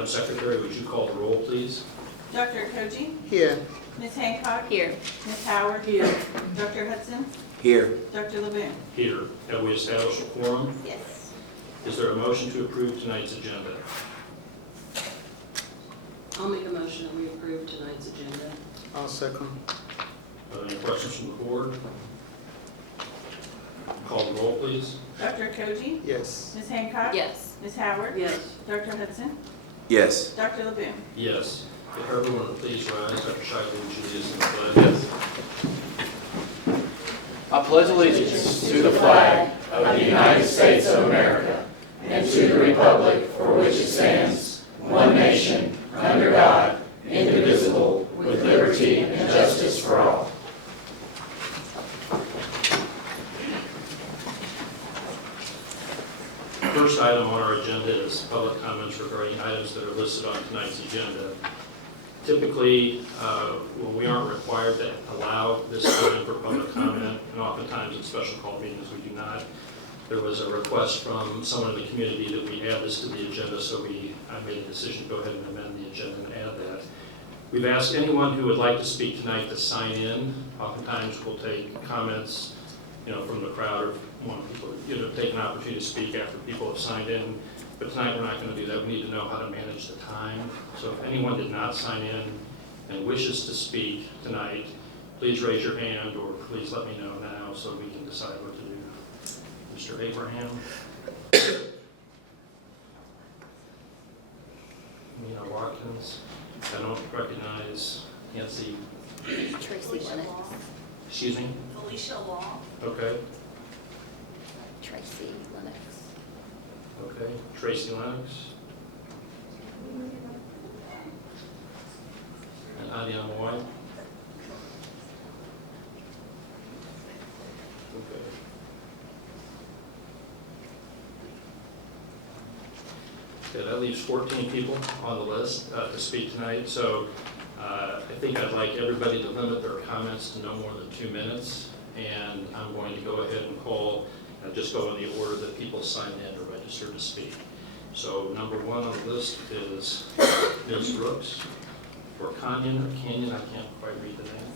Madam Secretary, would you call the roll, please? Dr. Koji? Here. Ms. Hancock? Here. Ms. Howard? Here. Dr. Hudson? Here. Dr. LeBoon? Here. Have we established a quorum? Yes. Is there a motion to approve tonight's agenda? I'll make a motion that we approve tonight's agenda. I'll second. Are there any questions from the board? Call the roll, please. Dr. Koji? Yes. Ms. Hancock? Yes. Ms. Howard? Yes. Dr. Hudson? Yes. Dr. LeBoon? Yes. If everyone would please rise, Dr. Shively, would you lead us in the pledge? I pledge allegiance to the flag of the United States of America and to the republic for which it stands, one nation, under God, indivisible, with liberty and justice for all. The first item on our agenda is public comments regarding items that are listed on tonight's agenda. Typically, we aren't required to allow this time for public comment, and oftentimes in special call meetings we do not. There was a request from someone in the community that we add this to the agenda, so I made a decision to go ahead and amend the agenda and add that. We've asked anyone who would like to speak tonight to sign in. Oftentimes we'll take comments, from the crowd, or want people, take an opportunity to speak after people have signed in. But tonight we're not going to do that. We need to know how to manage the time. So if anyone did not sign in and wishes to speak tonight, please raise your hand or please let me know now so we can decide what to do. Mr. Abraham. Nina Watkins. I don't recognize, can't see. Tracy Lennox. Excuse me? Felicia Law? Okay. Tracy Lennox. Okay. Tracy Lennox. And Adiana White. Okay. Okay, that leaves 14 people on the list to speak tonight. So I think I'd like everybody to limit their comments to no more than 2 minutes. And I'm going to go ahead and call, just go in the order that people sign in or register to speak. So number 1 on the list is Ms. Brooks, or Canyon, I can't quite read the name.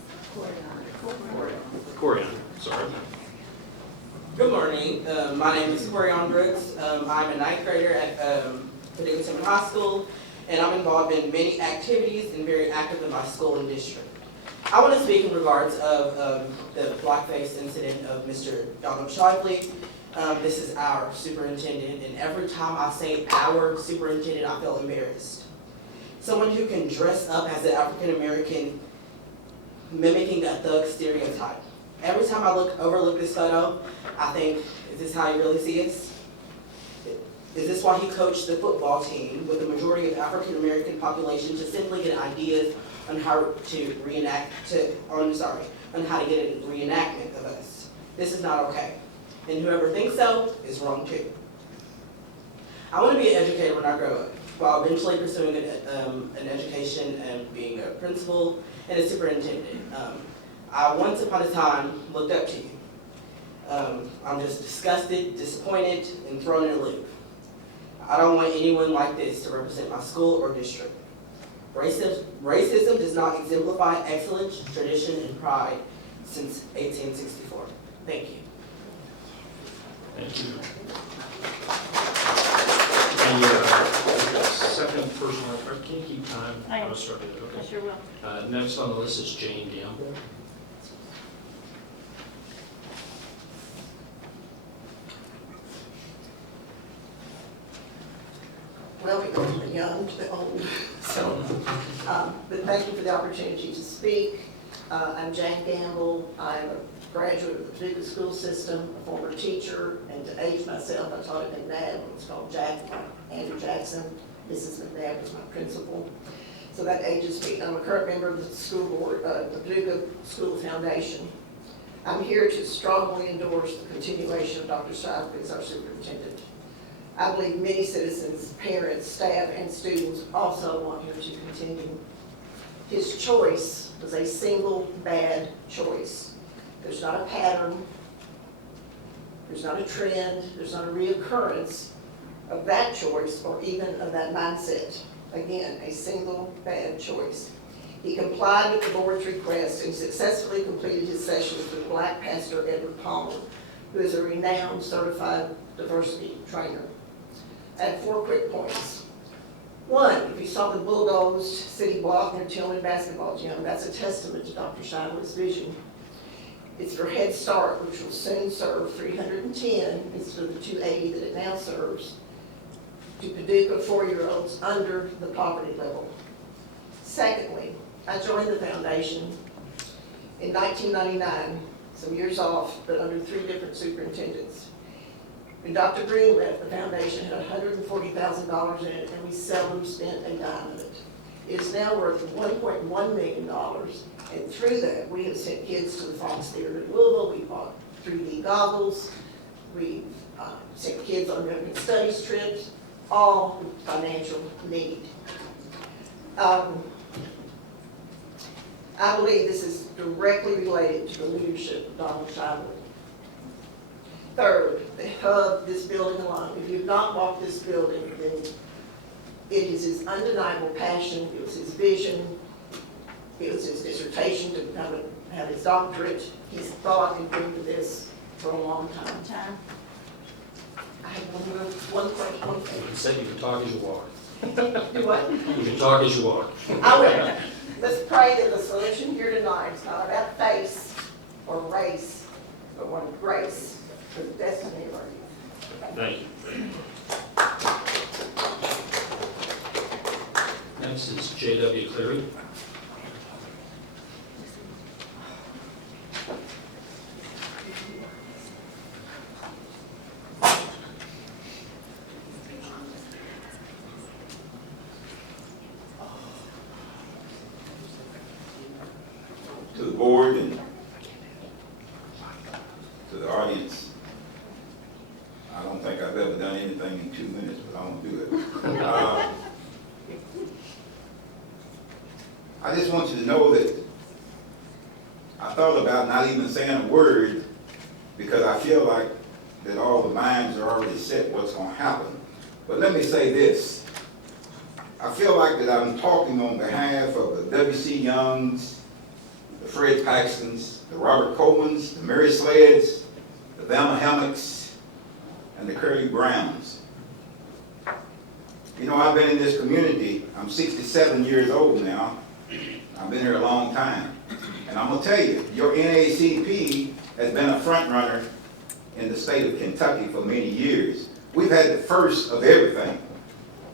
Corian, sorry. Good morning. My name is Corian Brooks. I'm a 9th grader at Paducah High School, and I'm involved in many activities and very active in my school and district. I want to speak in regards of the blackface incident of Mr. Donald Shively. This is our superintendent, and every time I say our superintendent, I feel embarrassed. Someone who can dress up as an African American, mimicking a thug stereotype. Every time I overlook this photo, I think, is this how you really see us? Is this why he coached the football team with the majority of the African American population to simply get ideas on how to on how to get a reenactment of us? This is not okay. And whoever thinks so is wrong too. I want to be an educator when I grow up, while eventually pursuing an education and being a principal and a superintendent. I once upon a time looked up to you. I'm just disgusted, disappointed, and thrown in a loop. I don't want anyone like this to represent my school or district. Racism does not exemplify excellence, tradition, and pride since 1864. Thank you. Thank you. And your second person, can you keep time? I am. Sorry, I okay. sure will. Next on the list is Jane Gamble. Well, we go from the young to the old, but thank you for the opportunity to speak. I'm Jane Gamble. I'm a graduate of the Paducah school system, a former teacher, and to age myself, I taught at McNabb. It was called Andrew Jackson. Mrs. McNabb was my principal. So that ages me. I'm a current member of the school board, the Paducah School Foundation. I'm here to strongly endorse the continuation of Dr. Shively as our superintendent. I believe many citizens, parents, staff, and students also want him to continue. His choice was a single bad choice. There's not a pattern, there's not a trend, there's not a reoccurrence of that choice or even of that mindset Again, a single bad choice. He complied with the board's request and successfully completed his sessions with Black Pastor Edward Palmer, who is a renowned certified diversity trainer. I have 4 quick points. 1, if you saw the bulldozed city block near Tillman basketball gym, that's a testament to Dr. Shively's vision. It's for Head Start, which will soon serve 310 instead of the 280 that it now serves, to Paducah 4-year-olds under the poverty level. Secondly, I joined the foundation in 1999, some years off, but under 3 different superintendents. When Dr. Green left, the foundation had $140,000 in it, and we seldom spent a dime of it. It is now worth $1.1 million, and through that, we have sent kids to the Fox Theater in Louisville. We bought 3D goggles. We've sent kids on American Studies trips, all with financial need. I believe this is directly related to the leadership of Donald Shively. Third, the hub, this building alone. If you've not walked this building, then it is his undeniable passion, it was his vision, it was his dissertation to have his doctorate. He's thought and dreamed of this for a long time. I have one question. You said you can talk as you walk. Do what? You can talk as you walk. I will. Let's pray that the solution here tonight is not about face or race, but one of grace for the destiny of our youth. Thank you. Next is J.W. Cleary. To the board and to the audience, I don't think I've ever done anything in 2 minutes, but I won't do it. I just want you to know that I thought about not even saying a word because I feel like that all the minds are already set what's going to happen. But let me say this. I feel like that I'm talking on behalf of the W.C. Youngs, the Fred Paxtons, the Robert Colemans, the Mary Sleds, the Velma Helmicks, and the Curly Browns. You know, I've been in this community. I'm 67 years old now. I've been here a long time. And I'm going to tell you, your NAACP has been a front runner in the state of Kentucky for many years. We've had the first of everything.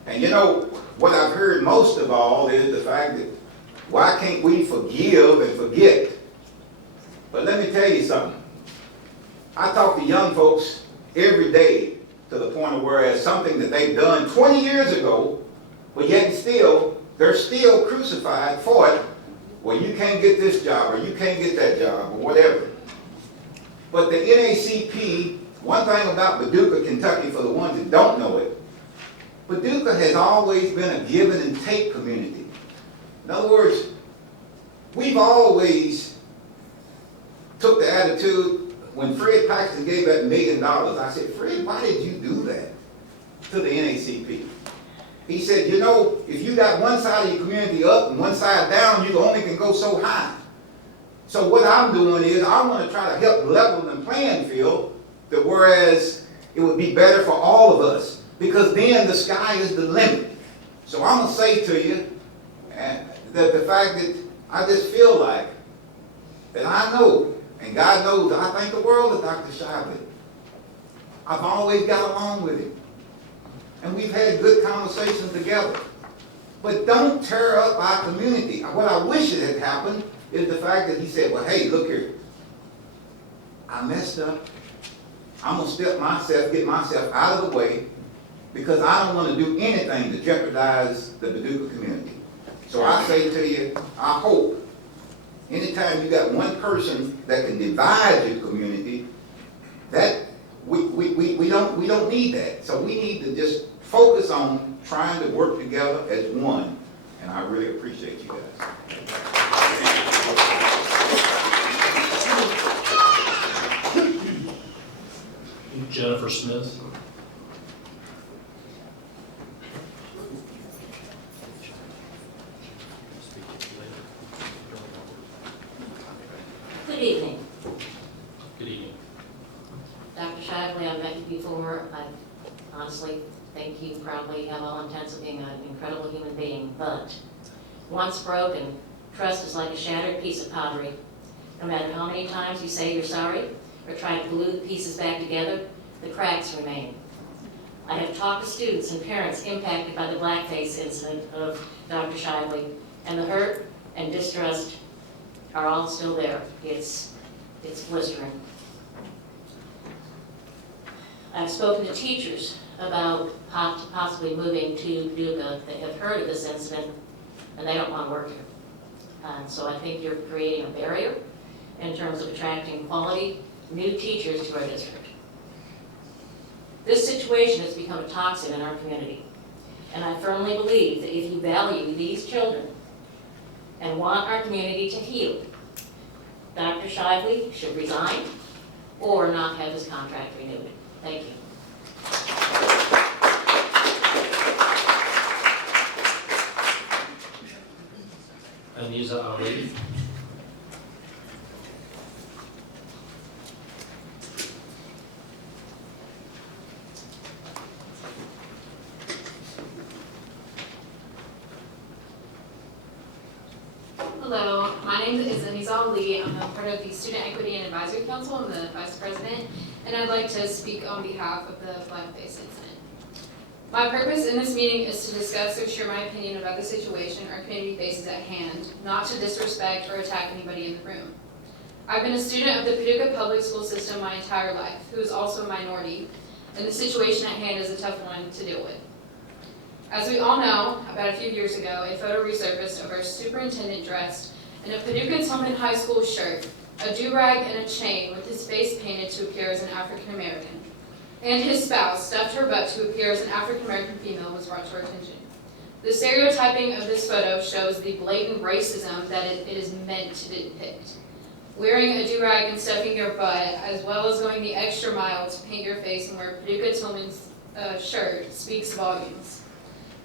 And you know, what I've heard most of all is the fact that why can't we forgive and forget? But let me tell you something. I talk to young folks every day to the point of whereas something that they've done 20 years ago, but yet still, they're still crucified for it. Well, you can't get this job, or you can't get that job, or whatever. But the NAACP, one thing about Paducah, Kentucky, for the ones that don't know it, Paducah has always been a give and take community. In other words, we've always took the attitude, when Fred Paxton gave that $1 million, I said, Fred, why did you do that to the NAACP? He said, you know, if you got one side of your community up and one side down, you only can go so high. So what I'm doing is I want to try to help level the playing field, that whereas it would be better for all of us, because then the sky is the limit. So I'm going to say to you that the fact that I just feel like that I know, and God knows, I think the world of Dr. Shively. I've always got along with him. And we've had good conversations together. But don't tear up our community. What I wish it had happened is the fact that he said, well, hey, look here. I messed up. I'm going to get myself out of the way, because I don't want to do anything to jeopardize the Paducah community. So I say to you, I hope, anytime you got one person that can divide your community, that we don't need that. So we need to just focus on trying to work together as one. And I really appreciate you guys. Jennifer Smith. before. I honestly think you probably have all intents of being an incredible human being, but once broken, trust is like a shattered piece of pottery. No matter how many times you say you're sorry or try to glue the pieces back together, the cracks remain. I have talked to students and parents impacted by the blackface incident of Dr. Shively, and the hurt and distrust are all still there. It's blistering. I've spoken to teachers about possibly moving to Paducah that have heard of this incident, and they don't want to work here. And so I think you're creating a barrier in terms of attracting quality new teachers to our district. This situation has become a toxin in our community, and I firmly believe that if you value these children and want our community to heal, Dr. Shively should resign or not have his contract renewed. Thank you. Aniza Ali. Hello, my name is Aniza Ali. I'm a part of the Student Equity and Advisory Council. I'm the Vice President, and I'd like to speak on behalf of the blackface incident. My purpose in this meeting is to discuss or share my opinion about the situation our community faces at hand, not to disrespect or attack anybody in the room. I've been a student of the Paducah public school system my entire life, who is also a minority, and the situation at hand is a tough one to deal with. As we all know, about a few years ago, a photo resurfaced of our superintendent dressed in a Paducah Tillman High School shirt, a do-rag, and a chain with his face painted to appear as an African American. And his spouse stuffed her butt to appear as an African American female was brought to our attention. The stereotyping of this photo shows the blatant racism that it is meant to depict. Wearing a do-rag and stuffing your butt, as well as going the extra mile to paint your face and wear Paducah Tillman's shirt, speaks volumes.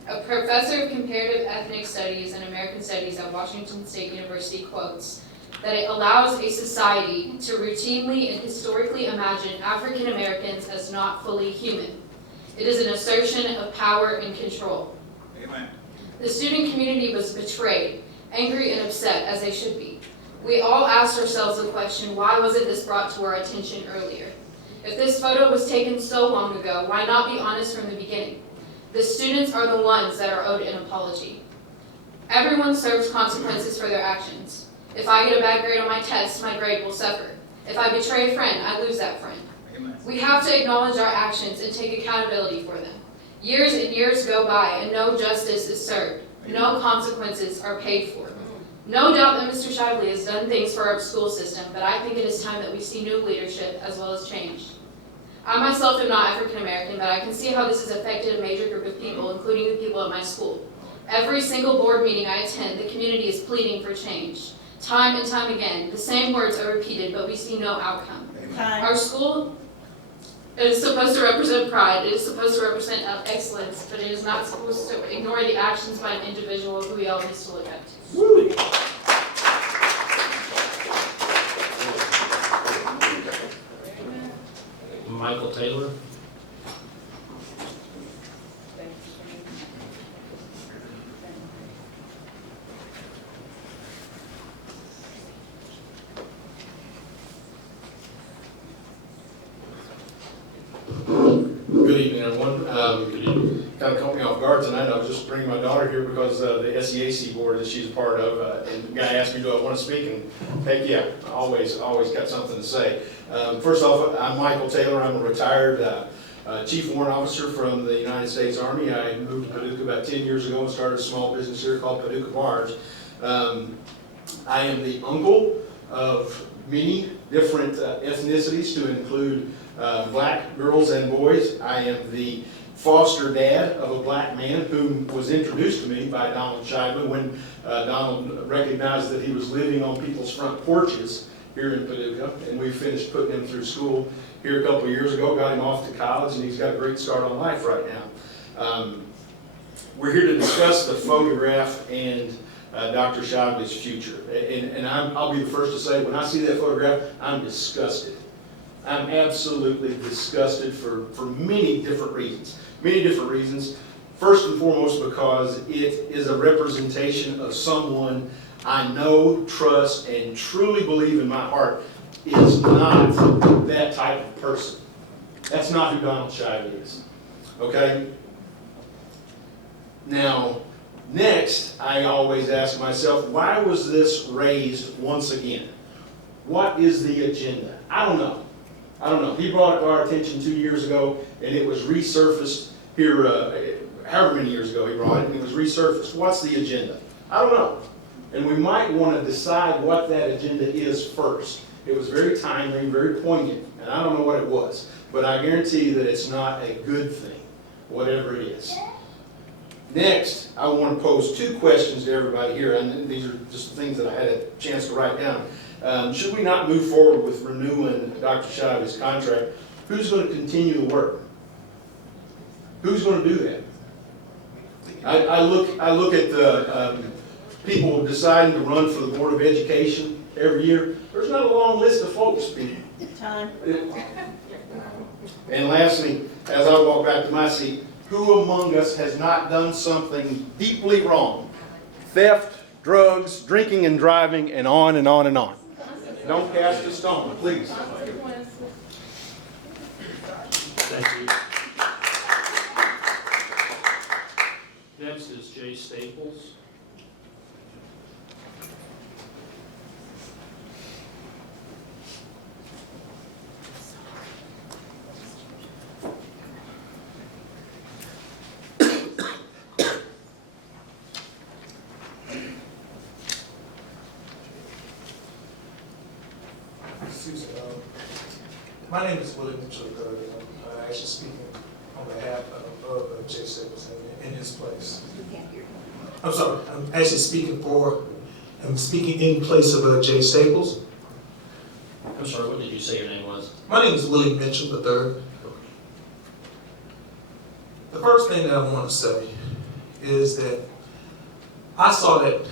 A professor of comparative ethnic studies and American studies at Washington State University quotes that it allows a society to routinely and historically imagine African Americans as not fully human. It is an assertion of power and control. Amen. The student community was betrayed, angry and upset, as they should be. We all asked ourselves the question, why wasn't this brought to our attention earlier? If this photo was taken so long ago, why not be honest from the beginning? The students are the ones that are owed an apology. Everyone serves consequences for their actions. If I get a bad grade on my test, my grade will suffer. If I betray a friend, I lose that friend. Amen. We have to acknowledge our actions and take accountability for them. Years and years go by and no justice is served. No consequences are paid for. No doubt that Mr. Shively has done things for our school system, but I think it is time that we see new leadership as well as change. I myself am not African American, but I can see how this has affected a major group of people, including the people at my school. Every single board meeting I attend, the community is pleading for change. Time and time again, the same words are repeated, but we see no outcome. Amen. Our school is supposed to represent pride, it is supposed to represent excellence, but it is not supposed to ignore the actions by an individual who we all need to look up to. Michael Taylor. Good evening, everyone. Kind of caught me off guard tonight. I was just bringing my daughter here because the SEAC board that she's a part of, and the guy asked me, do I want to speak? And heck yeah, I always got something to say. First off, I'm Michael Taylor. I'm a retired Chief Warrant Officer from the United States Army. I moved to Paducah about 10 years ago and started a small business here called Paducah Bars. I am the uncle of many different ethnicities, to include black girls and boys. I am the foster dad of a black man who was introduced to me by Donald Shively when Donald recognized that he was living on people's front porches here in Paducah, and we finished putting him through school here a couple of years ago, got him off to college, and he's got a great start on life right now. We're here to discuss the photograph and Dr. Shively's future. And I'll be the first to say, when I see that photograph, I'm disgusted. I'm absolutely disgusted for many different reasons. Many different reasons. First and foremost, because it is a representation of someone I know, trust, and truly believe in my heart is not that type of person. That's not who Donald Shive is. Okay? Now, next, I always ask myself, why was this raised once again? What is the agenda? I don't know. He brought it to our attention 2 years ago, and it was resurfaced here, however many years ago he brought it, and it was resurfaced. What's the agenda? I don't know. And we might want to decide what that agenda is first. It was very timely, very poignant, and I don't know what it was. But I guarantee you that it's not a good thing, whatever it is. Next, I want to pose 2 questions to everybody here, and these are just things that I had a chance to write down. Should we not move forward with renewing Dr. Shive's contract? Who's going to continue the work? Who's going to do that? I look at the people deciding to run for the Board of Education every year. There's not a long list of folks. Time. And lastly, as I walk back to my seat, who among us has not done something deeply wrong? Theft, drugs, drinking and driving, and on and on and on. Don't cast a stone, please. Thank you. Next is Jay Staples. My name is Willie Mitchell III. I'm actually speaking on behalf of Jay Staples in his place. I'm sorry, I'm speaking in place of Jay Staples. I'm sorry, what did you say your name was? My name is Willie Mitchell III. The first thing that I want to say is that I saw that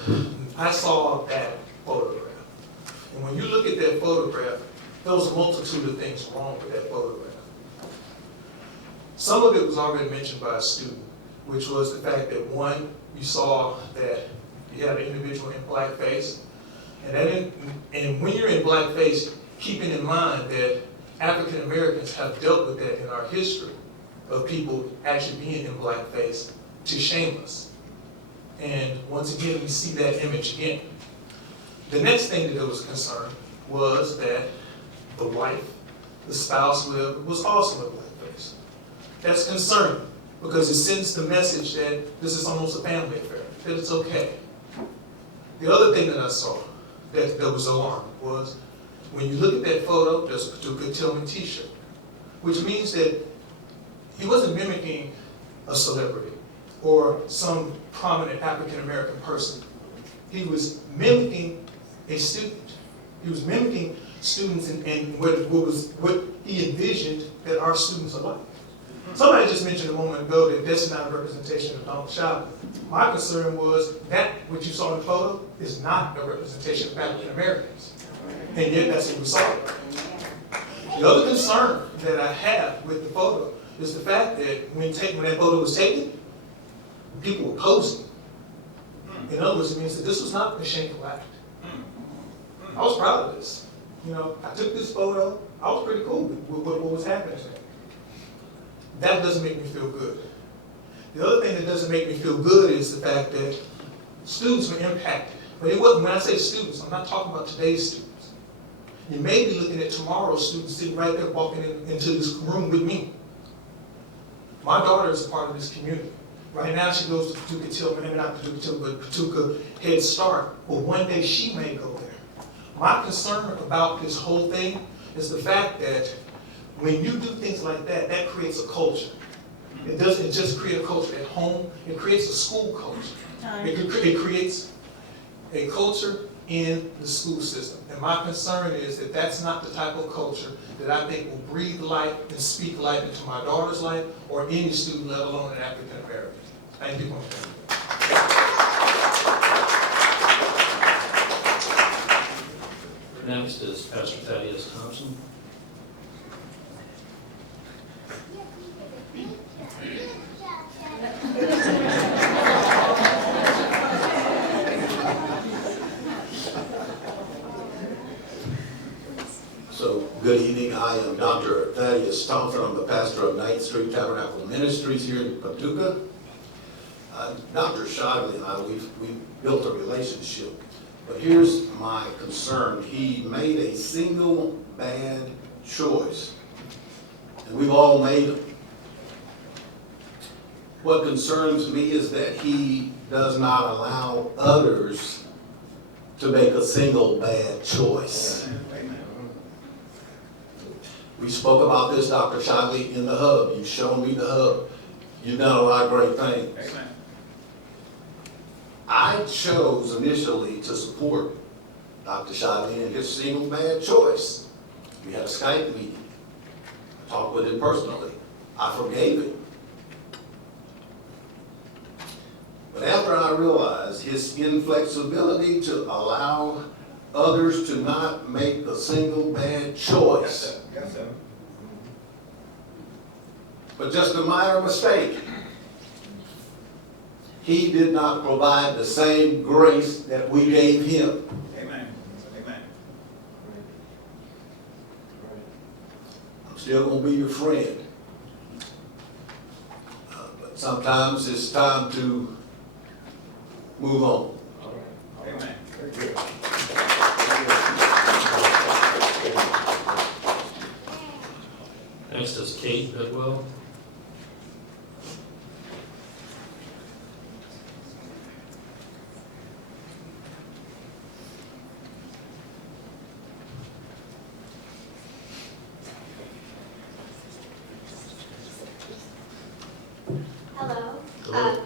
photograph. And when you look at that photograph, there was a multitude of things wrong with that photograph. Some of it was already mentioned by a student, which was the fact that one, you saw that you had an individual in blackface, and when you're in blackface, keeping in mind that African Americans have dealt with that in our history of people actually being in blackface to shame us. And once again, we see that image again. The next thing that was concerned was that the wife, the spouse, whoever, was also in blackface. That's concerning because it sends the message that this is almost a family affair, that it's okay. The other thing that I saw that was alarming was when you look at that photo, there's a Paducah Tillman t-shirt, which means that he wasn't mimicking a celebrity or some prominent African American person. He was mimicking a student. He was mimicking students and what he envisioned that our students are like. Somebody just mentioned a moment ago that that's not a representation of Donald Shive. My concern was that what you saw in the photo is not a representation of African Americans. And yet that's what we saw. The other concern that I have with the photo is the fact that when that photo was taken, people were posing. In other words, it means that this was not a shameful act. I was proud of this. You know, I took this photo. I was pretty cool with what was happening to me. That doesn't make me feel good. The other thing that doesn't make me feel good is the fact that students were impacted. But it wasn't, when I say students, I'm not talking about today's students. You may be looking at tomorrow's students sitting right there walking into this room with me. My daughter is a part of this community. Right now she goes to Paducah Tillman, maybe not Paducah Tillman, but Paducah Head Start. But one day she may go there. My concern about this whole thing is the fact that when you do things like that, that creates a culture. It doesn't just create a culture at home, it creates a school culture. It creates a culture in the school system. And my concern is that that's not the type of culture that I think will breathe life and speak life into my daughter's life or any student, let alone an African American. Thank you. Next is Pastor Thaddeus Thompson. I am Dr. Thaddeus Thompson. I'm the pastor of 9th Street Tabernacle Ministries here in Paducah. Dr. Shively and I, we've built a relationship. But here's my concern. He made a single bad choice. And we've all made them. What concerns me is that he does not allow others to make a single bad choice. We spoke about this, Dr. Shively, in the hub. You've shown me the hub. You've done a lot of great things. Amen. I chose initially to support Dr. Shively in his single bad choice. We had a Skype meeting. I talked with him personally. I forgave him. But after I realized his inflexibility to allow others to not make a single bad choice, Yes, sir. but just a minor mistake, he did not provide the same grace that we gave him. Amen. Amen. I'm still going to be your friend. But sometimes it's time to move on. Amen. Very good. Next is Kate Bidwell. Hello. Hello.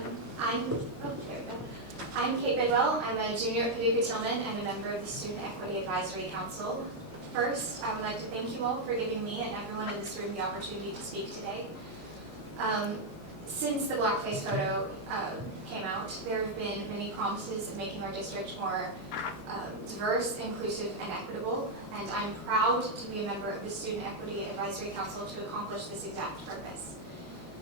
I'm Kate Bidwell. I'm a junior at Paducah Tillman and a member of the Student Equity Advisory Council. First, I would like to thank you all for giving me and everyone in this room the opportunity to speak today. Since the blackface photo came out, there have been many promises of making our district more diverse, inclusive, and equitable, and I'm proud to be a member of the Student Equity Advisory Council to accomplish this exact purpose.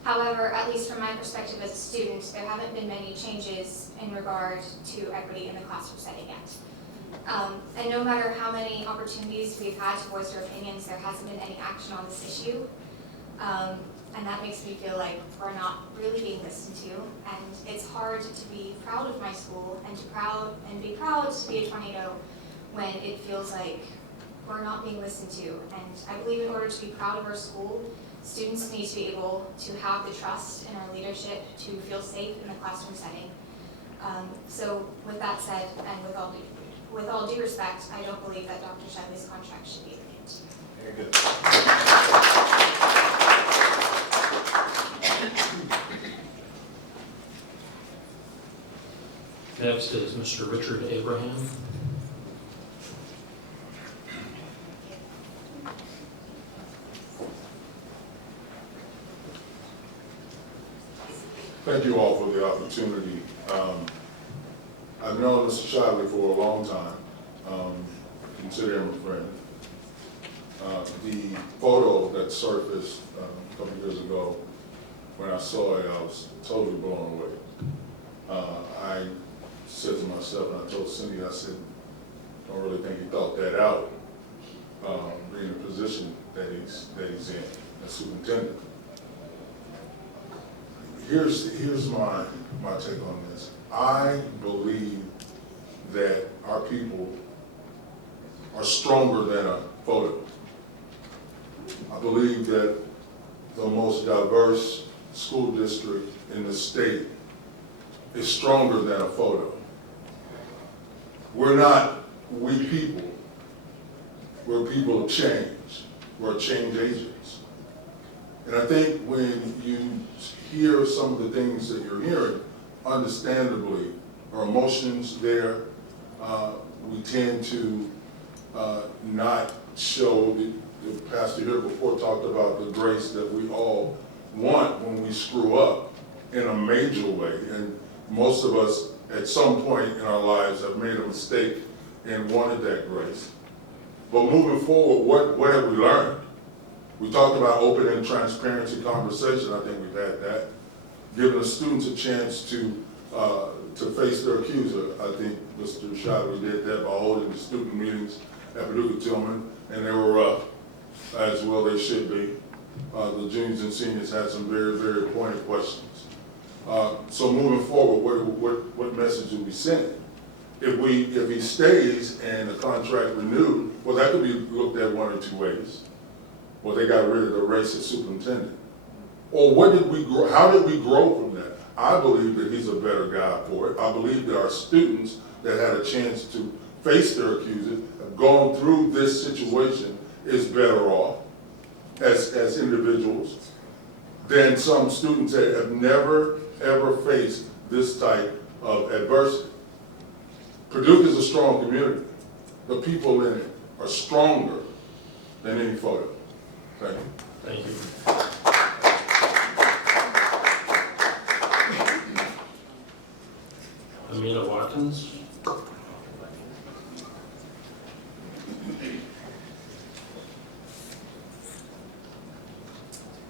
However, at least from my perspective as a student, there haven't been many changes in regard to equity in the classroom setting yet. And no matter how many opportunities we've had to voice our opinions, there hasn't been any action on this issue. And that makes me feel like we're not really being listened to. And it's hard to be proud of my school and be proud to be a tornado when it feels like we're not being listened to. And I believe in order to be proud of our school, students need to be able to have the trust in our leadership to feel safe in the classroom setting. So with that said, and with all due respect, I don't believe that Dr. Shively's contract should be renewed. Very good. Next is Mr. Richard Abraham. Thank you all for the opportunity. I've known Mr. Shively for a long time, consider him a friend. The photo that surfaced a couple years ago, when I saw it, I was totally blown away. I said to myself, and I told Cindy, I said, don't really think he thought that out, being the position that he's in as superintendent. Here's my take on this. I believe that our people are stronger than a photo. I believe that the most diverse school district in the state is stronger than a photo. We're not weak people. We're people of change. We're change agents. And I think when you hear some of the things that you're hearing, understandably, our emotions there, we tend to not show, the pastor here before talked about the grace that we all want when we screw up in a major way. And most of us at some point in our lives have made a mistake and wanted that grace. But moving forward, what have we learned? We talked about open and transparency conversation. I think we've had that. Giving the students a chance to face their accuser. I think Mr. Shively did that by holding the student meetings at Paducah Tillman, and they were rough. as well they should be. The juniors and seniors had some very, very pointed questions. So moving forward, what message do we send? If he stays and the contract renewed, well, that could be looked at one or two ways. Well, they got rid of the racist superintendent. Or what did we grow? How did we grow from that? I believe that he's a better guy for it. I believe that our students that had a chance to face their accusers, have gone through this situation, is better off as individuals than some students that have never, ever faced this type of adversity. Paducah is a strong community. The people in it are stronger than any photo. Thank you. Thank you. Amina Watkins.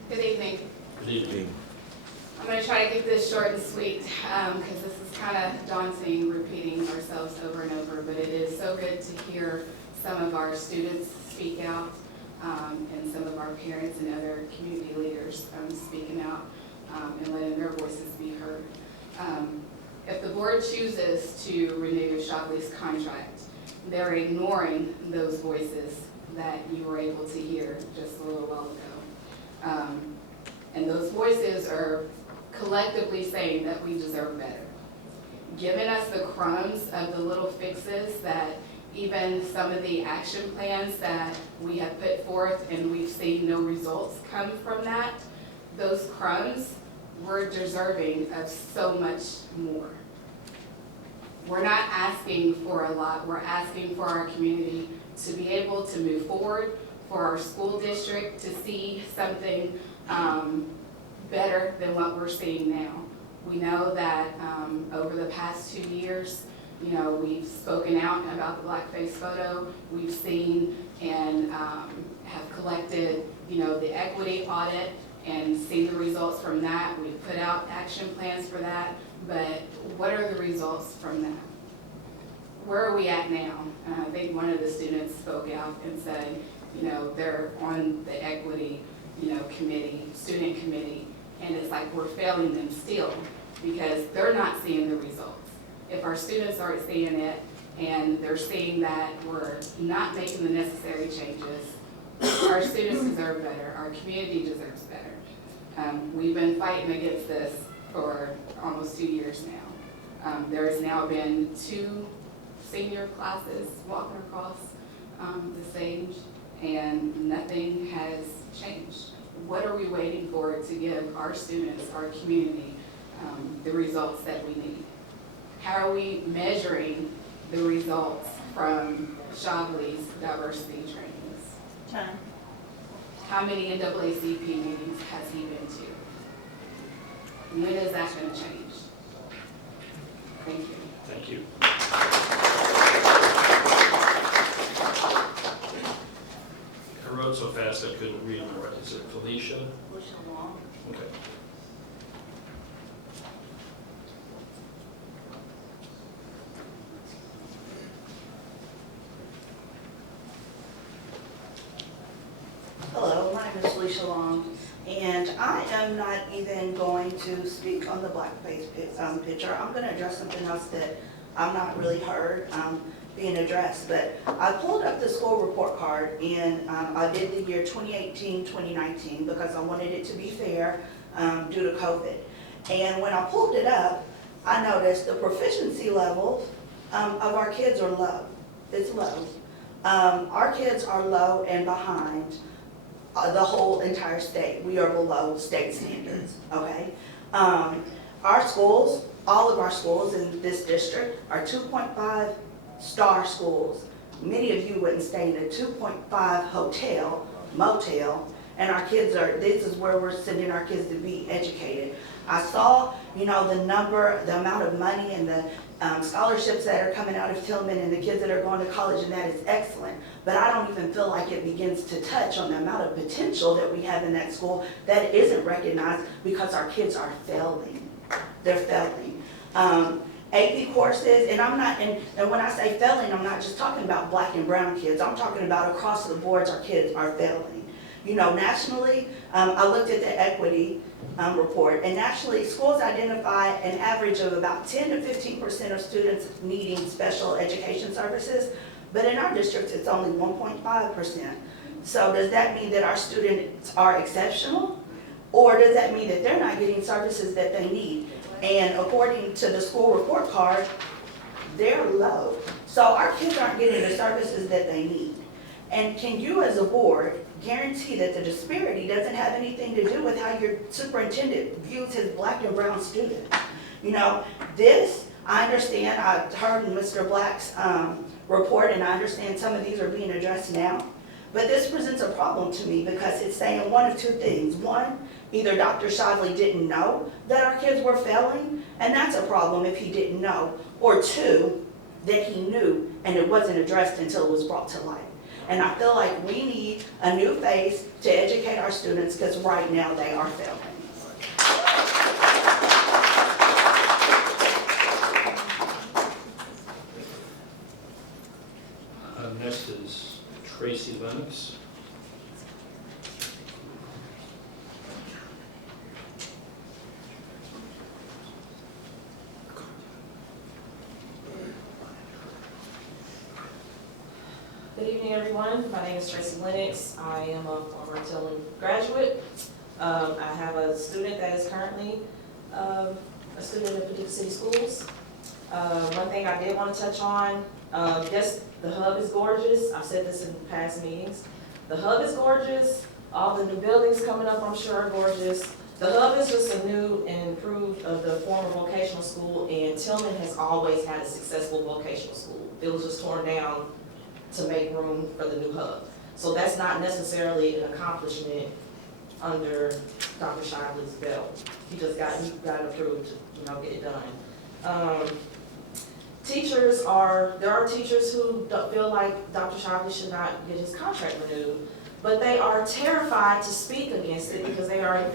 Good evening. Good evening. I'm going to try to keep this short and sweet because this is kind of daunting, repeating ourselves over and over, but it is so good to hear some of our students speak out and some of our parents and other community leaders speaking out and letting their voices be heard. If the board chooses to renew Shobley's contract, they're ignoring those voices that you were able to hear just a little while ago. And those voices are collectively saying that we deserve better. Giving us the crumbs of the little fixes that even some of the action plans that we have put forth and we've seen no results come from that, those crumbs, we're deserving of so much more. We're not asking for a lot, we're asking for our community to be able to move forward, for our school district to see something better than what we're seeing now. We know that over the past 2 years, you know, we've spoken out about the blackface photo. We've seen and have collected, you know, the equity audit and seen the results from that. We've put out action plans for that, but what are the results from that? Where are we at now? I think one of the students spoke out and said, you know, they're on the equity, you know, committee, student committee, and it's like we're failing them still because they're not seeing the results. If our students aren't seeing it and they're seeing that we're not making the necessary changes, our students deserve better, our community deserves better. We've been fighting against this for almost 2 years now. There has now been 2 senior classes walking across the stage and nothing has changed. What are we waiting for to give our students, our community, the results that we need? How are we measuring the results from Shobley's diversity trainings? Time. How many NAACP meetings has he been to? When is that going to change? Thank you. Thank you. I wrote so fast I couldn't read my right. Is it Felicia? Felicia Long. Okay. Hello, my name is Felicia Long, and I am not even going to speak on the blackface picture. I'm going to address something else that I'm not really heard being addressed, but I pulled up the school report card and I did the year 2018-2019 because I wanted it to be fair due to COVID. And when I pulled it up, I noticed the proficiency level of our kids are low. It's low. Our kids are low and behind the whole entire state. We are below state standards, okay? Our schools, all of our schools in this district are 2.5 star schools. Many of you wouldn't stay in a 2.5 hotel, motel, and our kids are, this is where we're sending our kids to be educated. I saw, you know, the amount of money and the scholarships that are coming out of Tillman and the kids that are going to college, and that is excellent. But I don't even feel like it begins to touch on the amount of potential that we have in that school that isn't recognized because our kids are failing. They're failing. AP courses, and I'm not, and when I say failing, I'm not just talking about black and brown kids, I'm talking about across the boards, our kids are failing. You know, nationally, I looked at the equity report, and nationally, schools identify an average of about 10 to 15% of students needing special education services, but in our district, it's only 1.5%. So does that mean that our students are exceptional? Or does that mean that they're not getting services that they need? And according to the school report card, they're low. So our kids aren't getting the services that they need. And can you as a board guarantee that the disparity doesn't have anything to do with how your superintendent views his black and brown students? You know, this, I understand, I heard in Mr. Black's report, and I understand some of these are being addressed now. But this presents a problem to me because it's saying one of two things. One, either Dr. Shively didn't know that our kids were failing, and that's a problem if he didn't know. Or two, that he knew and it wasn't addressed until it was brought to light. And I feel like we need a new face to educate our students because right now they are failing. Next is Tracy Lennox. Good evening, everyone. My name is Tracy Lennox. I am a former Tillman graduate. I have a student that is currently a student in Paducah City Schools. One thing I did want to touch on, yes, the hub is gorgeous. I've said this in past meetings. The hub is gorgeous. All the new buildings coming up, I'm sure, are gorgeous. The hub is just a new and improved of the former vocational school, and Tillman has always had a successful vocational school. It was just torn down to make room for the new hub. So that's not necessarily an accomplishment under Dr. Shively's belt. He got it approved to, get it done. There are teachers who don't feel like Dr. Shively should not get his contract renewed, but they are terrified to speak against it because they are in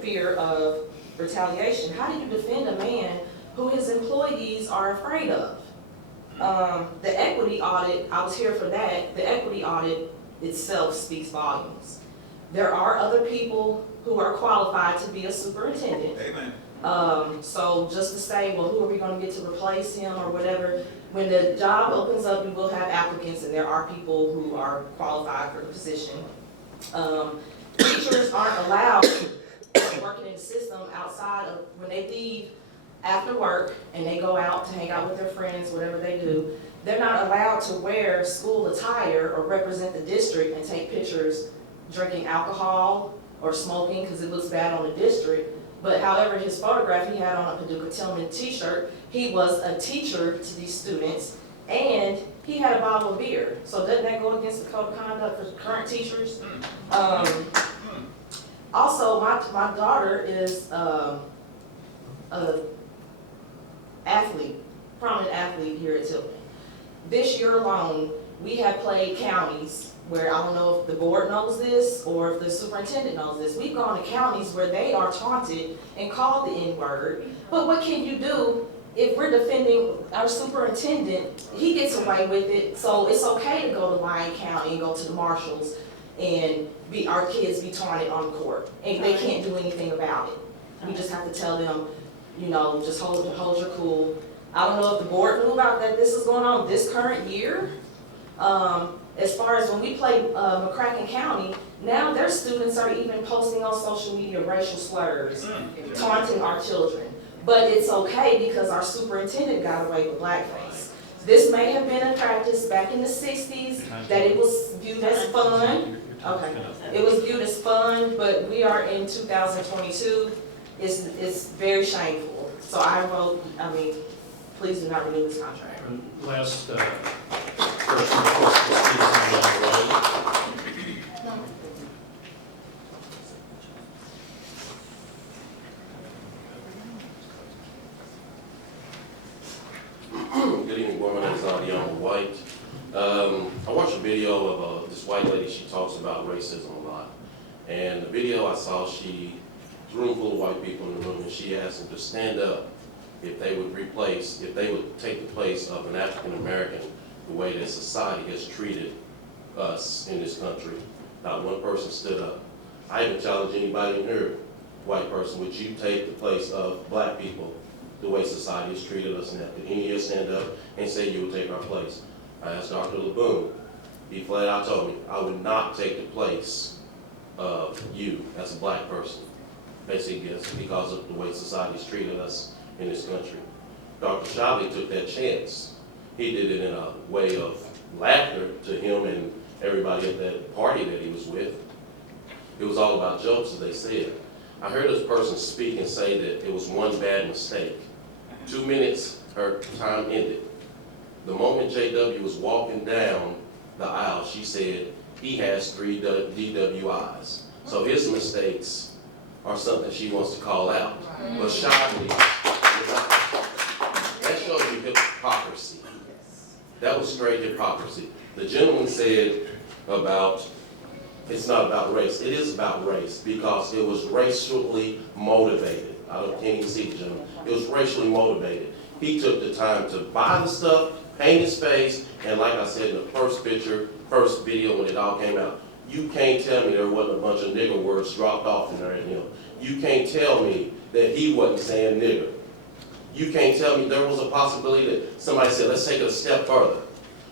fear of retaliation. How do you defend a man who his employees are afraid of? The equity audit, I was here for that. The equity audit itself speaks volumes. There are other people who are qualified to be a superintendent. Amen. So just to say, well, who are we going to get to replace him or whatever, when the job opens up, we will have applicants, and there are people who are qualified for the position. Teachers aren't allowed working in the system outside of when they leave after work and they go out to hang out with their friends, whatever they do. They're not allowed to wear school attire or represent the district and take pictures drinking alcohol or smoking because it looks bad on the district. But however, his photograph he had on a Paducah Tillman t-shirt, he was a teacher to these students, and he had a bottle of beer. So doesn't that go against the code of conduct for current teachers? Also, my daughter is a athlete, prominent athlete here at Tillman. This year alone, we have played counties where, I don't know if the board knows this or if the superintendent knows this, we've gone to counties where they are taunted and called the N-word. But what can you do if we're defending our superintendent? He gets away with it, so it's okay to go to Lyon County and go to the marshals and our kids be taunted on court, and they can't do anything about it. We just have to tell them, just hold your cool. I don't know if the board knew about that this is going on this current year. As far as when we play McCracken County, now their students are even posting on social media racial slurs, taunting our children. But it's okay because our superintendent got away with blackface. This may have been a practice back in the 60s that it was viewed as fun. Okay, it was viewed as fun, but we are in 2022. It's very shameful. So please do not renew this contract. Last person requested to speak is on the right. Good evening, board. My name is Adiana White. I watched a video of this white lady. She talks about racism a lot. And the video I saw, she was a room full of white people in the room, and she asked them to stand up if they would take the place of an African American the way that society has treated us in this country. Not one person stood up. I even challenge anybody in here, white person, would you take the place of black people the way society has treated us now? Could any of you stand up and say you would take our place? I asked Dr. LeBoon. He flat out told me, I would not take the place of you as a black person, basically because of the way society has treated us in this country. Dr. Shavli took that chance. He did it in a way of laughter to him and everybody at that party that he was with. It was all about jokes, as they said. I heard this person speak and say that it was one bad mistake. 2 minutes, her time ended. The moment JW was walking down the aisle, she said, he has 3 DWIs. So his mistakes are something she wants to call out. But shyly, that shows you hypocrisy. That was straight hypocrisy. The gentleman said about, it's not about race. It is about race because it was racially motivated. Can't even see the gentleman. It was racially motivated. He took the time to buy the stuff, paint his face, and like I said in the first video when it all came out, you can't tell me there wasn't a bunch of nigger words dropped off in there in him. You can't tell me that he wasn't saying nigger. You can't tell me there was a possibility that somebody said, let's take it a step further.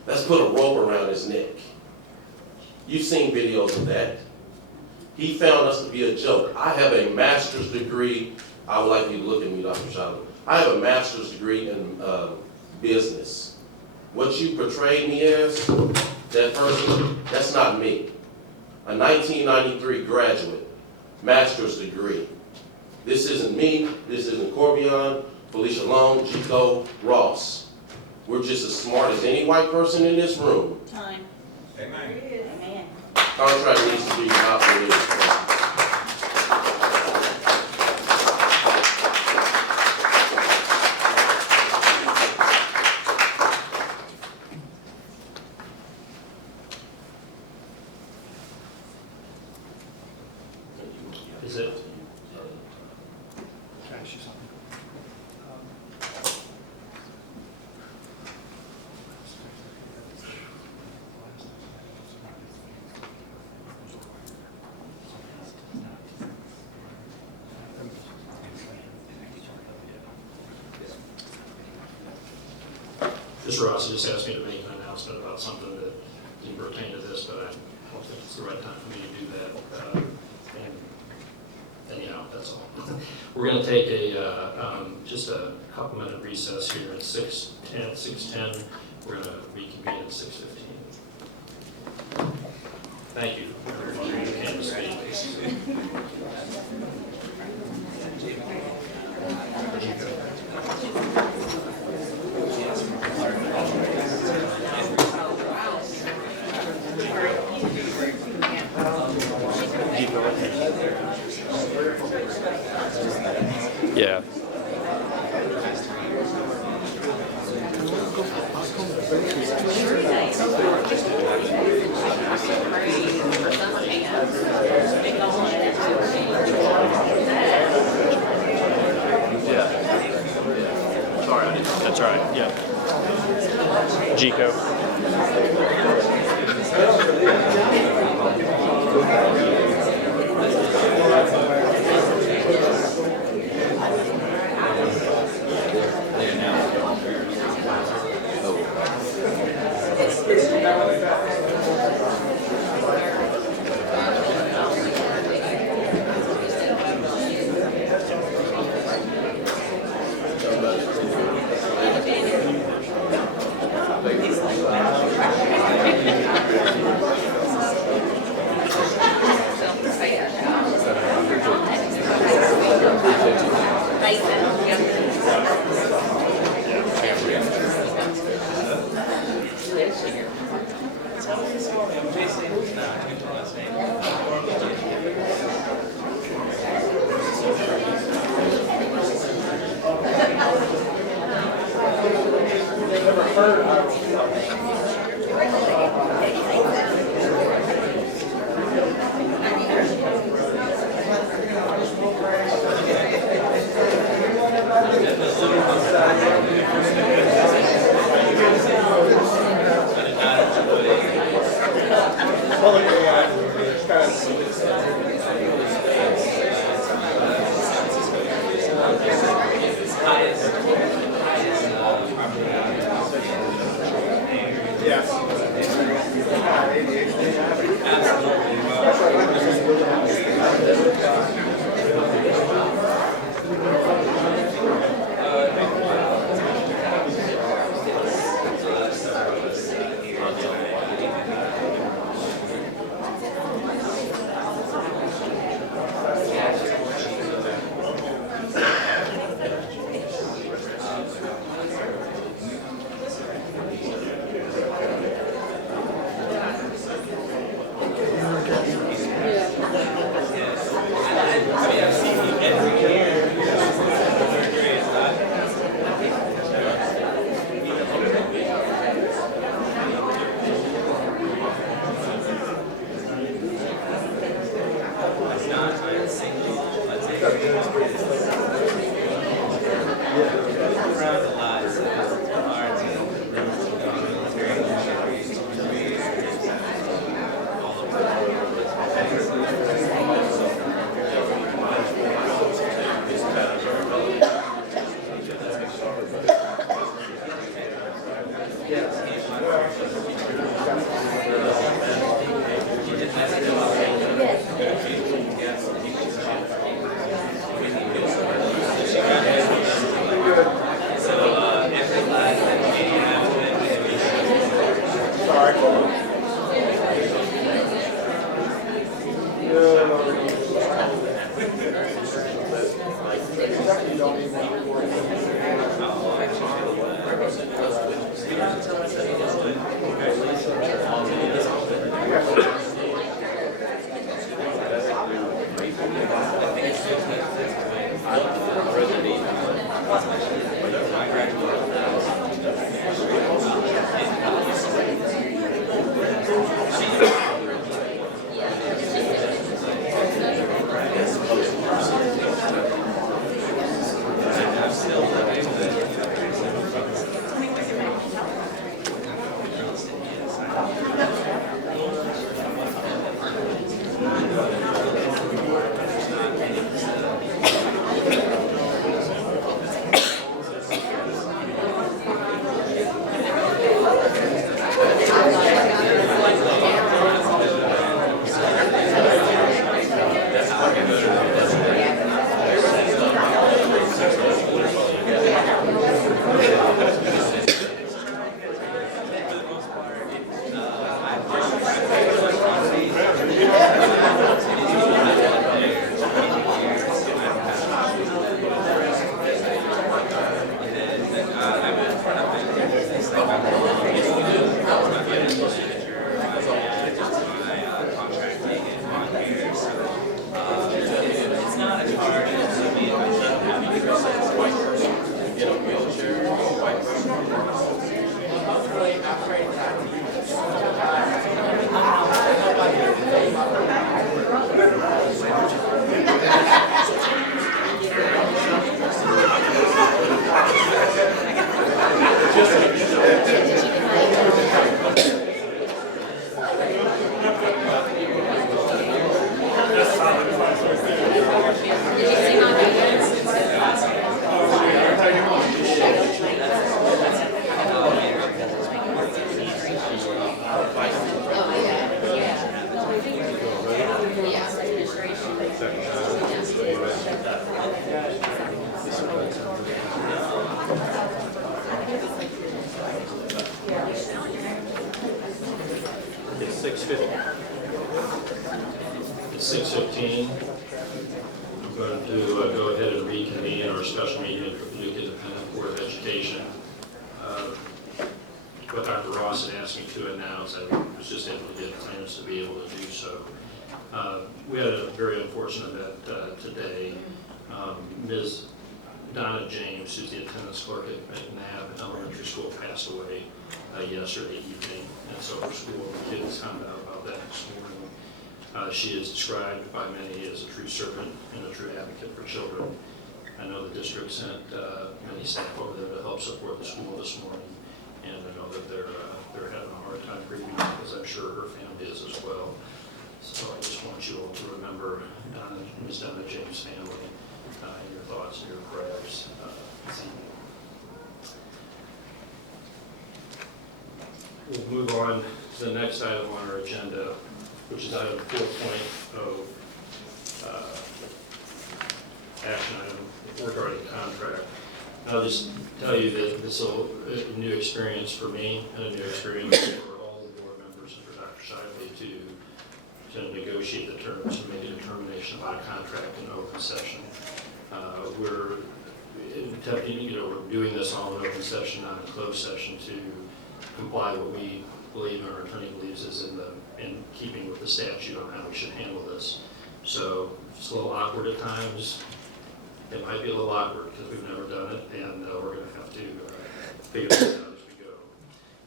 Let's put a rope around his neck. You've seen videos of that. He found us to be a joke. I have a master's degree. I would like you to look at me, Dr. Shavli. I have a master's degree in business. What you portrayed me as, that person, that's not me. A 1993 graduate, master's degree. This isn't me, this isn't Corbion, Felicia Long, Chico, Ross. We're just as smart as any white person in this room. Time. Amen. Amen. Contract needs to be about for this. Is it? Mr. Ross just asked me to make an announcement about something that didn't pertain to this, but I don't think it's the right time for me to do that. And anyhow, that's all. We're going to take just a couple-minute recess here at 6:10. We're going to reconvene at 6:15. Thank you. Everybody who came to speak. Yeah. Sorry, I didn't. That's right. Yeah. Gico. Thank you. It's 6:15. I'm going to go ahead and reconvene our special meeting for Paducah Board of Education. What Dr. Ross had asked me to announce, I was just able to get clearance to be able to do so. We had a very unfortunate event today. Ms. Donna James, who's the attendance clerk at NAB Elementary School, passed away yesterday evening, and so our school kids found out about that this morning. She is described by many as a true servant and a true advocate for children. I know the district sent many staff over there to help support the school this morning, and I know that they're having a hard time grieving, because I'm sure her family is as well. So I just want you all to remember Ms. Donna James' family in your thoughts and your prayers this evening. We'll move on to the next item on our agenda, which is item 4.0, action item regarding contract. I'll just tell you that this is a new experience for me and a new experience for all the board members and for Dr. Shively to negotiate the terms and make a determination about a contract in open session. We're attempting, we're doing this all in open session, not in closed session, to comply what we believe and our attorney believes is in keeping with the statute on how we should handle this. So it's a little awkward at times. It might be a little awkward because we've never done it, and we're going to have to figure this out as we go.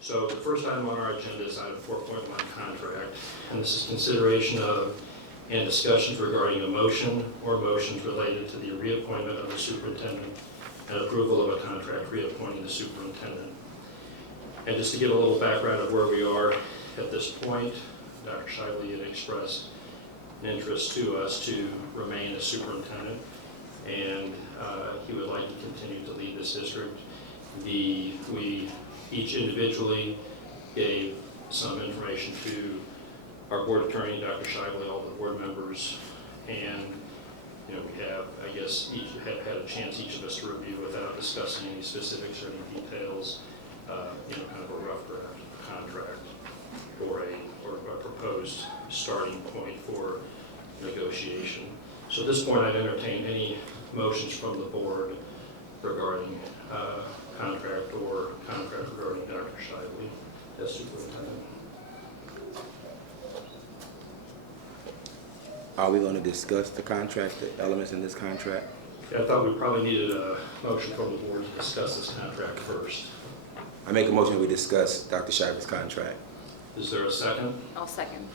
So the first item on our agenda is item 4.1, contract, and this is consideration of and discussions regarding a motion or motions related to the reappointment of the superintendent and approval of a contract reappointing the superintendent. And just to give a little background of where we are at this point, Dr. Shiley had expressed an interest to us to remain as superintendent, and he would like to continue to lead this district. We each individually gave some information to our board attorney, Dr. Shively, all the board members, and we have, I guess, each have had a chance, each of us, to review without discussing any specifics or any details, kind of a rough draft of a contract or a proposed starting point for negotiation. So at this point, I'd entertain any motions from the board regarding contract regarding Dr. Shively as superintendent. Are we going to discuss the contract, the elements in this contract? Yeah, I thought we probably needed a motion from the board to discuss this contract first. I make a motion we discuss Dr. Shively's contract. Is there a second? I'll second.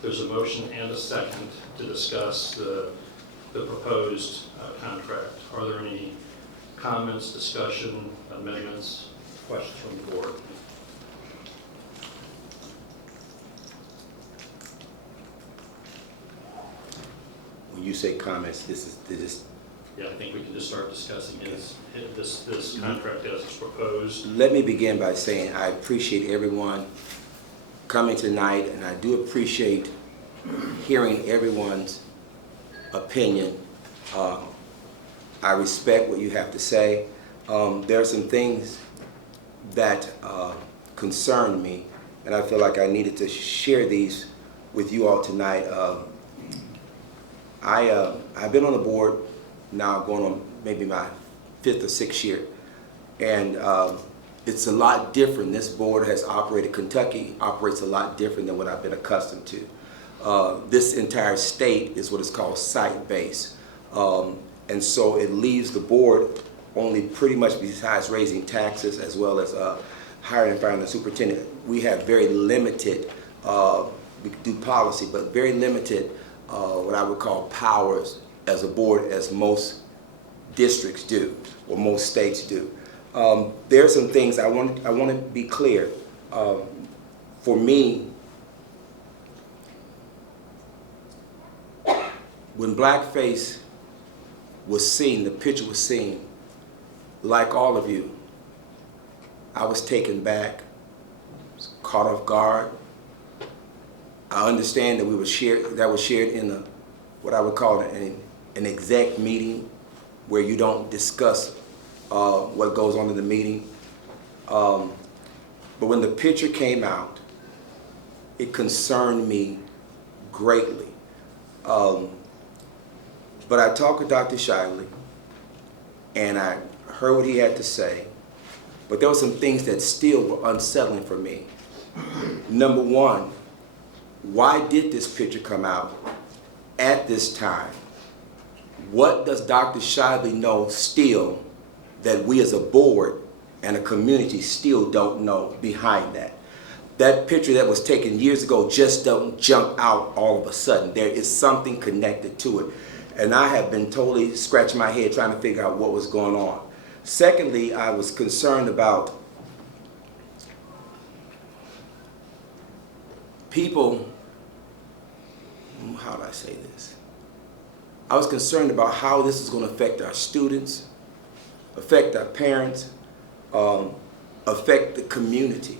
There's a motion and a second to discuss the proposed contract. Are there any comments, discussion, amendments, questions from the board? When you say comments, this is Yeah, I think we can just start discussing this contract as it's proposed. Let me begin by saying I appreciate everyone coming tonight, and I do appreciate hearing everyone's opinion. I respect what you have to say. There are some things that concern me, and I feel like I needed to share these with you all tonight. I've been on the board now going on maybe my 5th or 6th year, and it's a lot different. This board has operated, Kentucky operates a lot different than what I've been accustomed to. This entire state is what is called site-based, and so it leaves the board only pretty much, besides raising taxes as well as hiring and firing the superintendent. We have very limited, we do policy, but very limited what I would call powers as a board, as most districts do, or most states do. There are some things I want to be clear. For me, when blackface was seen, the picture was seen, like all of you, I was taken back, caught off guard. I understand that that was shared in what I would call an exec meeting, where you don't discuss what goes on in the meeting. But when the picture came out, it concerned me greatly. But I talked with Dr. Shively, and I heard what he had to say, but there were some things that still were unsettling for me. Number one, why did this picture come out at this time? What does Dr. Shively know still that we as a board and a community still don't know behind that? That picture that was taken years ago just don't jump out all of a sudden. There is something connected to it. And I have been totally scratching my head trying to figure out what was going on. Secondly, I was concerned about people, how do I say this? I was concerned about how this is going to affect our students, affect our parents, affect the community.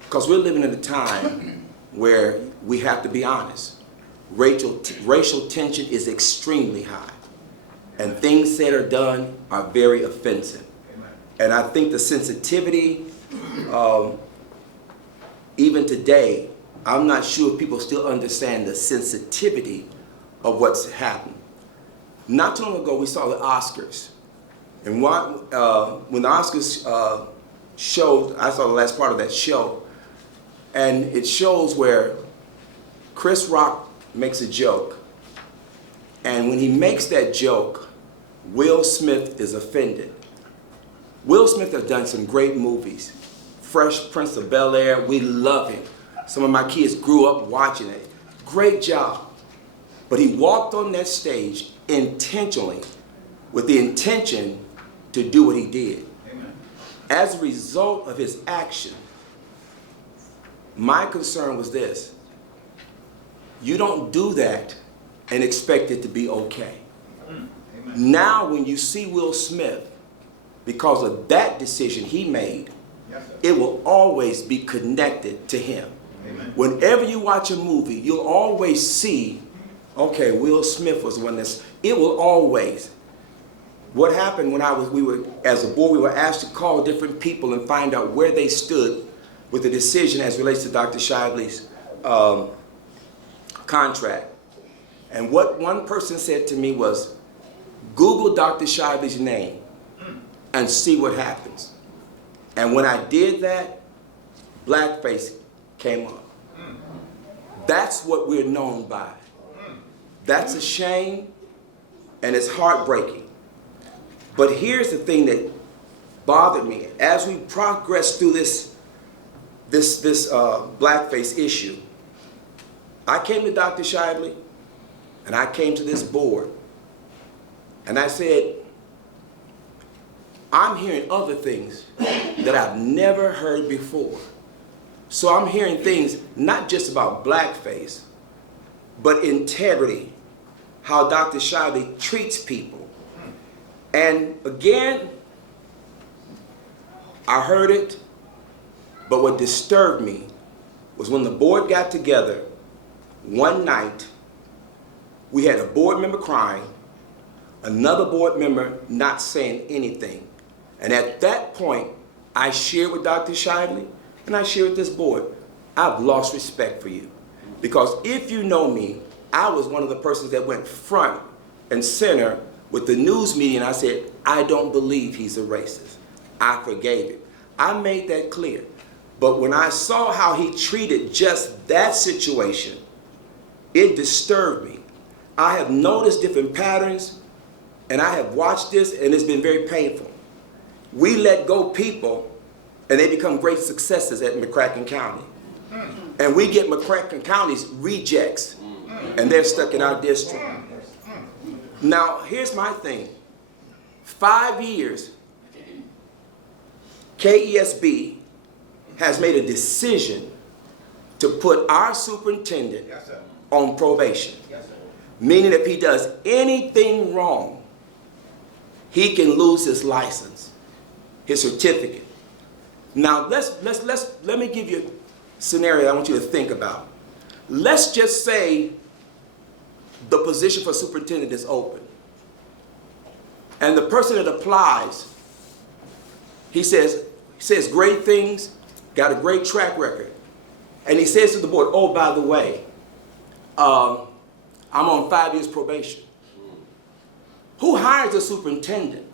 Because we're living in a time where we have to be honest. Racial tension is extremely high, and things said or done are very offensive. And I think the sensitivity, even today, I'm not sure if people still understand the sensitivity of what's happened. Not too long ago, we saw the Oscars. And when the Oscars showed, I saw the last part of that show, and it shows where Chris Rock makes a joke. And when he makes that joke, Will Smith is offended. Will Smith has done some great movies. Fresh Prince of Bel-Air, we love him. Some of my kids grew up watching it. Great job. But he walked on that stage intentionally with the intention to do what he did. Amen. As a result of his action, my concern was this: you don't do that and expect it to be okay. Amen. Now when you see Will Smith, because of that decision he made, Yes, sir. it will always be connected to him. Amen. Whenever you watch a movie, you'll always see, okay, Will Smith was the one it will always. What happened when as a board, we were asked to call different people and find out where they stood with the decision as relates to Dr. Shively's contract. And what one person said to me was, Google Dr. Shively's name and see what happens. And when I did that, blackface came up. That's what we're known by. That's a shame, and it's heartbreaking. But here's the thing that bothered me. As we progressed through this blackface issue, I came to Dr. Shively, and I came to this board, and I said, I'm hearing other things that I've never heard before. So I'm hearing things not just about blackface, but integrity, how Dr. Shively treats people. And again, I heard it, but what disturbed me was when the board got together one night, we had a board member crying, another board member not saying anything. And at that point, I shared with Dr. Shively, and I shared with this board, I've lost respect for you. Because if you know me, I was one of the persons that went front and center with the news media, and I said, I don't believe he's a racist. I forgave it. I made that clear. But when I saw how he treated just that situation, it disturbed me. I have noticed different patterns, and I have watched this, and it's been very painful. We let go people, and they become great successes at McCracken County. And we get McCracken County's rejects, and they're stuck in our district. Now, here's my thing. 5 years, KESB has made a decision to put our superintendent on probation. Meaning if he does anything wrong, he can lose his license, his certificate. Now, let me give you a scenario I want you to think about. Let's just say the position for superintendent is open. And the person that applies, he says great things, got a great track record. And he says to the board, oh, by the way, I'm on 5 years probation. Who hires a superintendent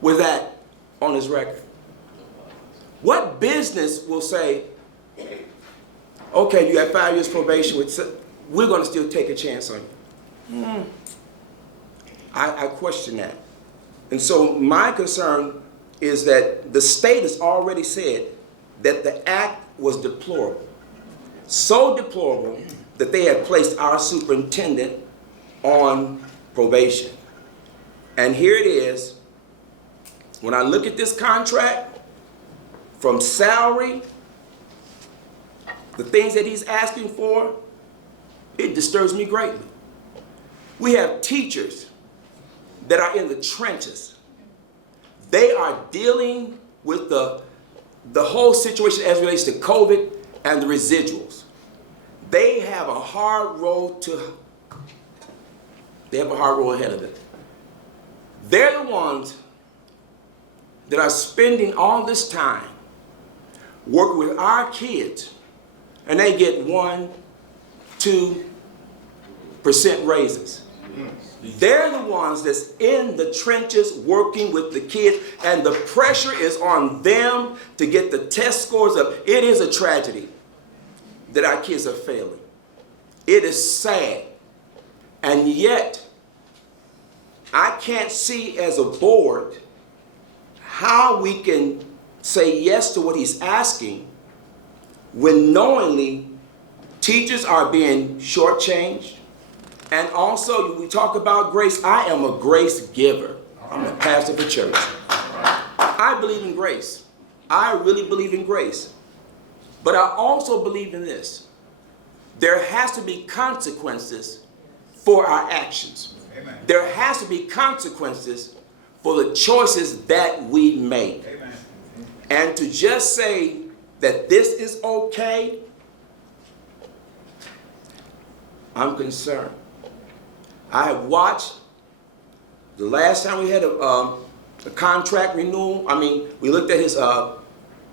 with that on his record? What business will say, okay, you have 5 years probation, we're going to still take a chance on you? I question that. And so my concern is that the state has already said that the act was deplorable. So deplorable that they have placed our superintendent on probation. And here it is. When I look at this contract, from salary, the things that he's asking for, it disturbs me greatly. We have teachers that are in the trenches. They are dealing with the whole situation as it relates to COVID and the residuals. They have a hard road ahead of them. They're the ones that are spending all this time working with our kids, and they get 1-2% raises. They're the ones that's in the trenches working with the kids, and the pressure is on them to get the test scores up. It is a tragedy that our kids are failing. It is sad. And yet, I can't see as a board how we can say yes to what he's asking when knowingly Teachers are being shortchanged. And also, we talk about grace. I am a grace giver. I'm a pastor of a church. I believe in grace. I really believe in grace. But I also believe in this. There has to be consequences for our actions. Amen. There has to be consequences for the choices that we make. Amen. And to just say that this is okay, I'm concerned. I have watched the last time we had a contract renewal. We looked at his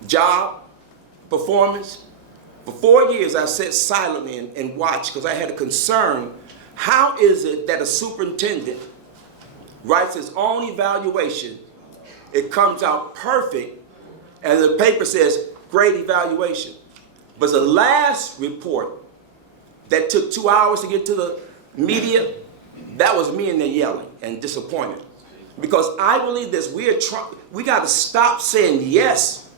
job performance. For 4 years, I sat silently and watched because I had a concern. How is it that a superintendent writes his own evaluation, it comes out perfect, and the paper says, great evaluation. But the last report that took 2 hours to get to the media, that was me in there yelling and disappointed. Because I believe this, we got to stop saying yes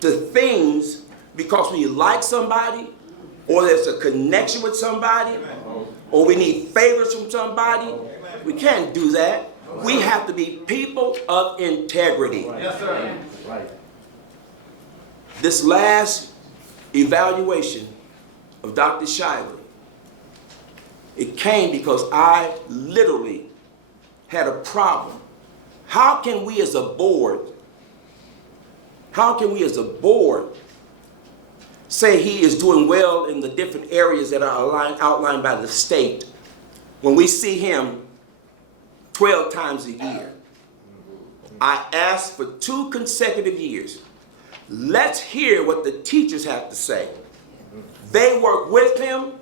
to things because we like somebody, or there's a connection with somebody, or we need favors from somebody. We can't do that. We have to be people of integrity. Yes, sir. Right. This last evaluation of Dr. Shively, it came because I literally had a problem. How can we as a board say he is doing well in the different areas that are outlined by the state when we see him 12 times a year? I asked for 2 consecutive years. Let's hear what the teachers have to say. They work with him.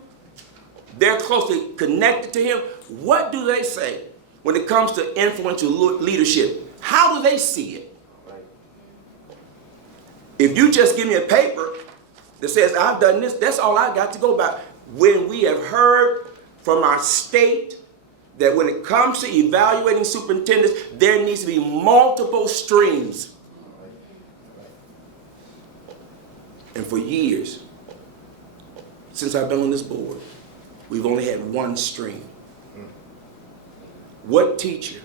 They're closely connected to him. What do they say when it comes to influential leadership? How do they see it? If you just give me a paper that says, I've done this, that's all I got to go by. When we have heard from our state that when it comes to evaluating superintendents, there needs to be multiple streams. And for years, since I've been on this board, we've only had one stream. What teacher,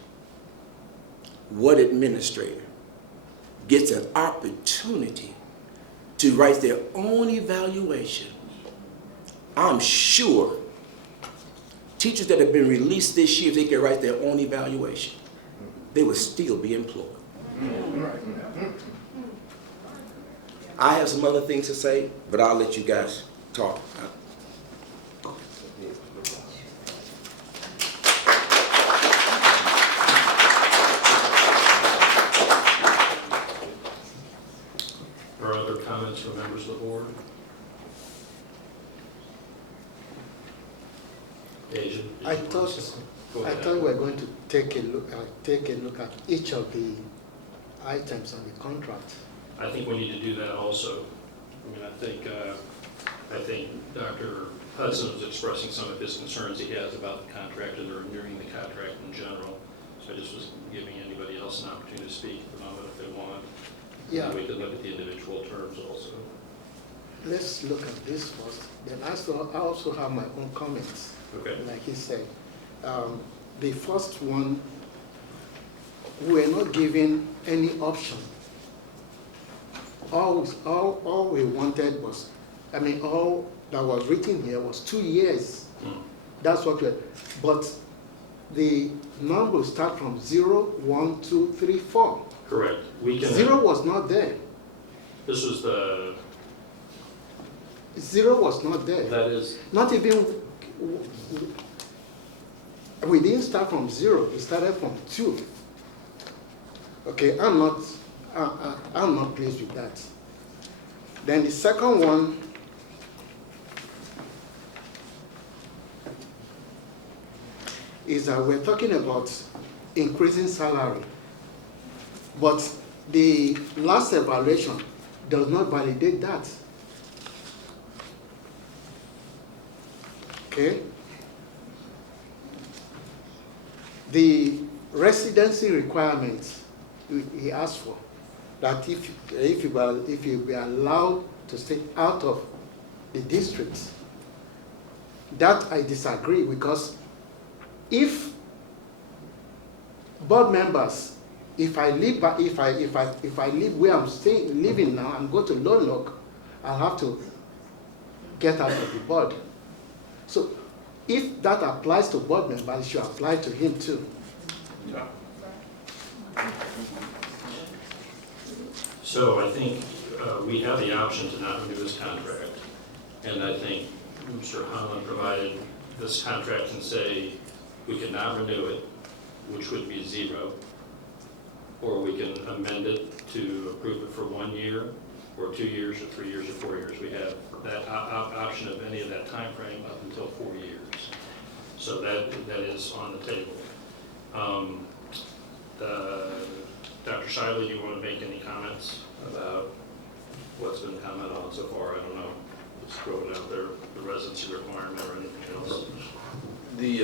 what administrator gets an opportunity to write their own evaluation? I'm sure teachers that have been released this year, if they could write their own evaluation, they would still be employed. I have some other things to say, but I'll let you guys talk. Are other comments from members of the board? Asian? I thought we were going to take a look at each of the items on the contract. I think we need to do that also. I think Dr. Hudson was expressing some of his concerns he has about the contract and renewing the contract in general. So I just was giving anybody else an opportunity to speak at the moment if they want. Yeah. We could look at the individual terms also. Let's look at this first. Then I also have my own comments. Okay. Like he said, the first one, we're not given any option. All we wanted was, all that was written here was 2 years. That's what but the numbers start from 0, 1, 2, 3, 4. Correct. We can. 0 was not there. This was the. 0 was not there. That is. Not even. We didn't start from 0. We started from 2. Okay, I'm not pleased with that. Then the second one is that we're talking about increasing salary, but the last evaluation does not validate that. Okay? The residency requirements he asked for, that if you be allowed to stay out of the district, that I disagree, because if board members, if I live where I'm living now and go to Lone Oak, I'll have to get out of the board. So if that applies to board members, it should apply to him too. So I think we have the option to not renew this contract. And I think Mr. Holland provided this contract can say we could not renew it, which would be 0, or we can amend it to approve it for 1 year, or 2 years, or 3 years, or 4 years. We have that option of any of that time frame up until 4 years. So that is on the table. Dr. Shiley, do you want to make any comments about what's been commented on so far? I don't know. Just throw it out there, the residency requirement or anything else. The